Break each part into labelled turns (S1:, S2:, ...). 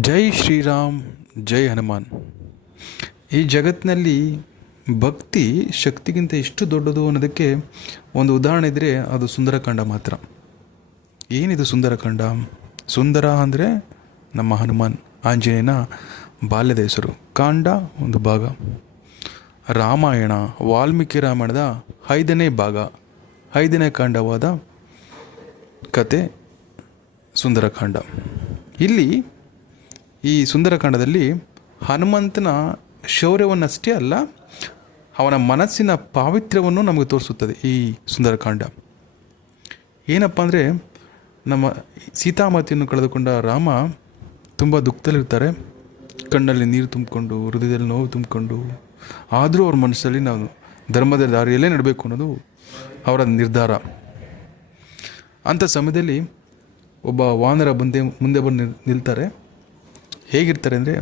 S1: ಜೈ ಶ್ರೀರಾಮ್, ಜೈ ಹನುಮಾನ್. ಈ ಜಗತ್ತಿನಲ್ಲಿ ಭಕ್ತಿ ಶಕ್ತಿಗಿಂತ ಎಷ್ಟು ದೊಡ್ಡದು ಅನ್ನೋದಕ್ಕೆ ಒಂದು ಉದಾಹರಣೆ ಇದ್ದರೆ ಅದು ಸುಂದರಕಾಂಡ ಮಾತ್ರ. ಏನಿದು ಸುಂದರಕಾಂಡ? ಸುಂದರ ಅಂದರೆ ನಮ್ಮ ಹನುಮಾನ್, ಆಂಜನೇಯನ ಬಾಲ್ಯದ ಹೆಸರು. ಕಾಂಡ ಒಂದು ಭಾಗ. ರಾಮಾಯಣ, ವಾಲ್ಮೀಕಿ ರಾಮಾಯಣದ ಐದನೇ ಭಾಗ. ಐದನೇ ಕಾಂಡವಾದ ಕತೆ ಸುಂದರಕಾಂಡ. ಇಲ್ಲಿ ಈ ಸುಂದರಕಾಂಡದಲ್ಲಿ ಹನುಮಂತನ ಶೌರ್ಯವನ್ನಷ್ಟೇ ಅಲ್ಲ, ಅವನ ಮನಸ್ಸಿನ ಪಾವಿತ್ರ್ಯವನ್ನು ನಮಗೆ ತೋರಿಸುತ್ತದೆ ಈ ಸುಂದರಕಾಂಡ. ಏನಪ್ಪ ಅಂದರೆ, ನಮ್ಮ ಸೀತಾಮಾತೆಯನ್ನು ಕಳೆದುಕೊಂಡ ರಾಮ ತುಂಬ ದುಃಖದಲ್ಲಿರ್ತಾರೆ. ಕಣ್ಣಲ್ಲಿ ನೀರು ತುಂಬಿಕೊಂಡು, ಹೃದಯದಲ್ಲಿ ನೋವು ತುಂಬಿಕೊಂಡು, ಆದರೂ ಅವ್ರ ಮನಸ್ಸಲ್ಲಿ ನಾವು ಧರ್ಮದ ದಾರಿಯಲ್ಲೇ ನಡಬೇಕು ಅನ್ನೋದು ಅವರ ನಿರ್ಧಾರ. ಅಂಥ ಸಮಯದಲ್ಲಿ ಒಬ್ಬ ವಾನರ ಬಂದೆ, ಮುಂದೆ ಬಂದು ನಿಲ್, ನಿಲ್ತಾರೆ. ಹೇಗಿರ್ತಾರೆ ಅಂದರೆ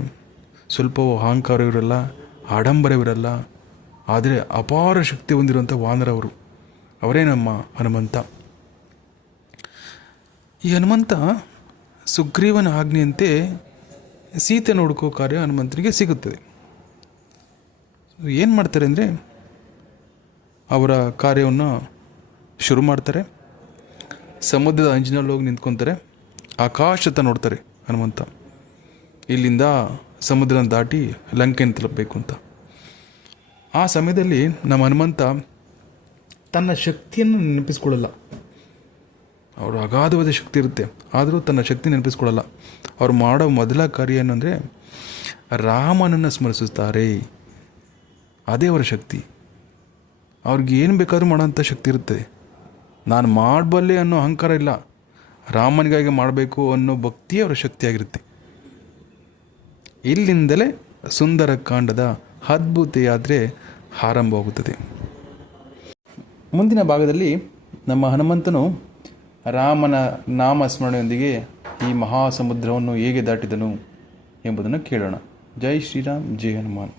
S1: ಸ್ವಲ್ಪ ಅಹಂಕಾರವಿರಲ್ಲ, ಆಡಂಬರವಿರಲ್ಲ, ಆದರೆ ಅಪಾರ ಶಕ್ತಿ ಹೊಂದಿರುವಂಥ ವಾನರ ಅವರು. ಅವರೇ ನಮ್ಮ ಹನುಮಂತ. ಈ ಹನುಮಂತ ಸುಗ್ರೀವನ ಆಜ್ಞೆಯಂತೆ ಸೀತೆ ನೋಡ್ಕೋ ಕಾರ್ಯ ಹನುಮಂತನಿಗೆ ಸಿಗುತ್ತದೆ. ಏನು ಮಾಡ್ತಾರೆ ಅಂದರೆ ಅವರ ಕಾರ್ಯವನ್ನು ಶುರು ಮಾಡ್ತಾರೆ. ಸಮುದ್ರದ ಅಂಚಿನಲ್ಲಿ ಹೋಗಿ ನಿಂತ್ಕೊತಾರೆ. ಆಕಾಶತ ನೋಡ್ತಾರೆ ಹನುಮಂತ. ಇಲ್ಲಿಂದ ಸಮುದ್ರನ ದಾಟಿ ಲಂಕೆಯನ್ನು ತಲುಪಬೇಕು ಅಂತ. ಆ ಸಮಯದಲ್ಲಿ ನಮ್ಮ ಹನುಮಂತ ತನ್ನ ಶಕ್ತಿಯನ್ನು ನೆನಪಿಸ್ಕೊಳ್ಳಲ್ಲ. ಅವರು ಅಗಾಧವಾದ ಶಕ್ತಿ ಇರುತ್ತೆ. ಆದರೂ ತನ್ನ ಶಕ್ತಿ ನೆನಪಿಸ್ಕೊಳ್ಳಲ್ಲ. ಅವ್ರು ಮಾಡೋ ಮೊದಲ ಕಾರ್ಯ ಏನಂದರೆ ರಾಮನನ್ನು ಸ್ಮರಿಸುತ್ತಾರೆ. ಅದೇ ಅವರ ಶಕ್ತಿ. ಅವ್ರಿಗೆ ಏನು ಬೇಕಾದರೂ ಮಾಡೋಂಥ ಶಕ್ತಿ ಇರುತ್ತೆ. ನಾನು ಮಾಡಬಲ್ಲೆ ಅನ್ನೋ ಅಹಂಕಾರ ಇಲ್ಲ. ರಾಮನಿಗಾಗಿ ಮಾಡಬೇಕು ಅನ್ನೋ ಭಕ್ತಿ ಅವರ ಶಕ್ತಿಯಾಗಿರುತ್ತೆ. ಇಲ್ಲಿಂದಲೇ ಸುಂದರಕಾಂಡದ ಅದ್ಭುತ ಯಾತ್ರೆ ಆರಂಭವಾಗುತ್ತದೆ. ಮುಂದಿನ ಭಾಗದಲ್ಲಿ ನಮ್ಮ ಹನುಮಂತನು ರಾಮನ ನಾಮ ಸ್ಮರಣೆಯೊಂದಿಗೆ ಈ ಮಹಾಸಮುದ್ರವನ್ನು ಹೇಗೆ ದಾಟಿದನು ಎಂಬುದನ್ನು ಕೇಳೋಣ. ಜೈ ಶ್ರೀರಾಮ್, ಜೈ ಹನುಮಾನ್.